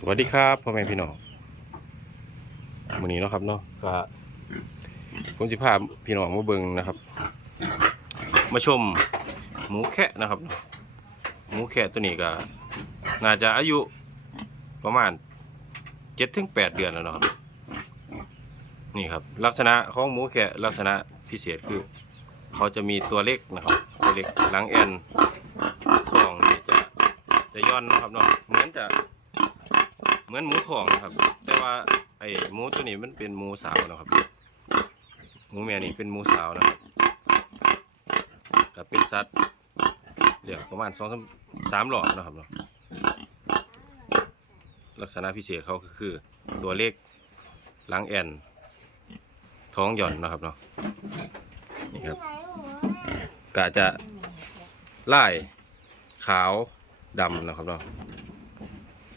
สวัสดีครับพ่อแม่พี่น้องวันนี้เนาะครับเนาะก็ผมจะพาพี่น้องมาเบิ่งนะครับ มาชมหมูแคะนะครับหมูแคะตัวนี้ก็น่าจะอายุประมาณเจ็ดถึงแปดเดือนแล้วเนาะนี่ครับ ลักษณะของหมูแคะลักษณะพิเศษคือเขาจะมีตัวเล็กนะครับตัวเล็กหลังแอนทองจะจะย่อนนะครับเนาะเหมือนจะ เหมือนหมูทองนะครับ แต่ว่าไอ้หมูตัวนี้มันเป็นหมูสาวนะครับหมูแม่นี่เป็นหมูสาวนะครับก็เป็นสัตว์เดี๋ยวประมาณสองสามหลอดนะครับเนาะลักษณะพิเศษเขาก็คือตัวเล็กหลังแอนท้องหย่อนนะครับเนาะนี่ครับกะจะไล่ขาวดำนะครับเนาะ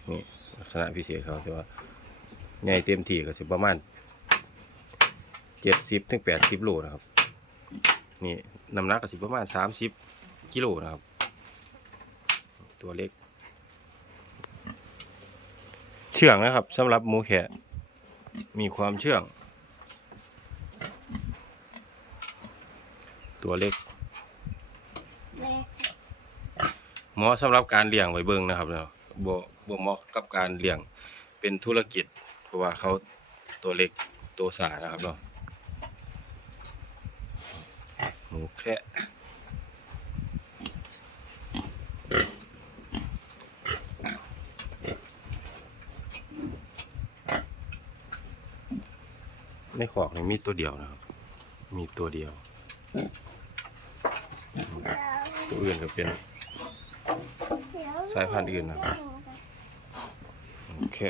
นี่ ลักษณะพิเศษเขาที่ว่าใหญ่เต็มที่ก็สิประมาณเจ็ดสิบถึงแปดสิบโลนะครับนี่น้ำหนักก็สิประมาณสามสิบกิโลนะครับ ตัวเล็ก เชื่องนะครับสำหรับหมูแขะมีความเชื่อง ตัวเล็กเหมาะสำหรับการเลี้ยงไว้เบิ่งนะครับเนาะบ่ บ่เหมาะกับการเลี้ยงเป็นธุรกิจ เพราะว่าเขาตัวเล็กตัวสานะครับเนาะหมูแคระในขอกนี่มีตัวเดียวนะครับ มีตัวเดียว ตัวอื่นก็เป็นสายพันธุ์อื่นนะครับ แค่